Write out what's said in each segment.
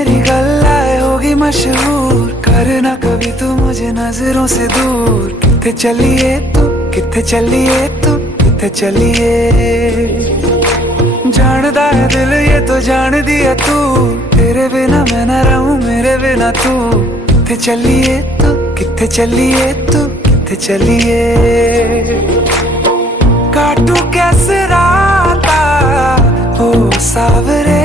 मेरी गल्लाए होगी मशहूर, करना कभी तू मुझे नजरों से दूर। किथे चलिए तू, किथे चलिए तू, किथे चलिए। जानदा है दिल ये तो जान दिया तू, तेरे बिना मैं न रहूं मेरे बिना तू। किथे चलिए तू, किथे चलिए तू, किथे चलिए। काटू कैसे राता हो सावरे,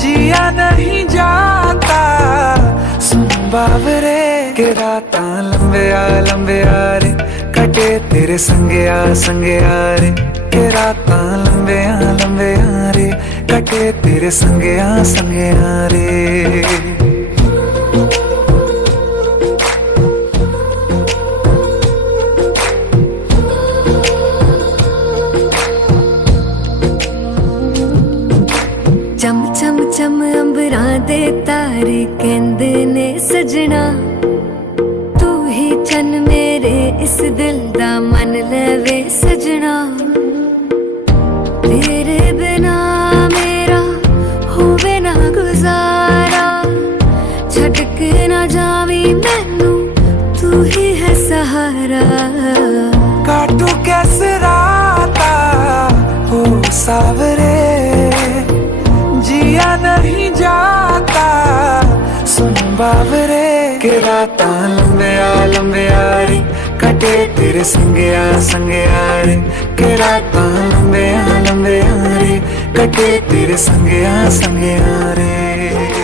जिया नहीं जाता सुन बावरे। के राता लंबे आ रे, कटे तेरे संगे आ रे। के राता लंबे आ रे, कटे तेरे संगे आ रे। चम चम चम अंबरां दे तारे कहंदे ने सजना, तू ही चन मेरे इस दिल दा मन लवे सजना। तेरे बिना मेरा होवे ना गुजारा, छड़ के ना जावी मैनू तू ही है सहारा। काटू कैसे राता हो सावरे, जिया नहीं जाता सुन बावरे। के राता लंबे आ रे, कटे तेरे संगे आ रे। के राता लंबे आ रे, कटे तेरे संगे आ रे।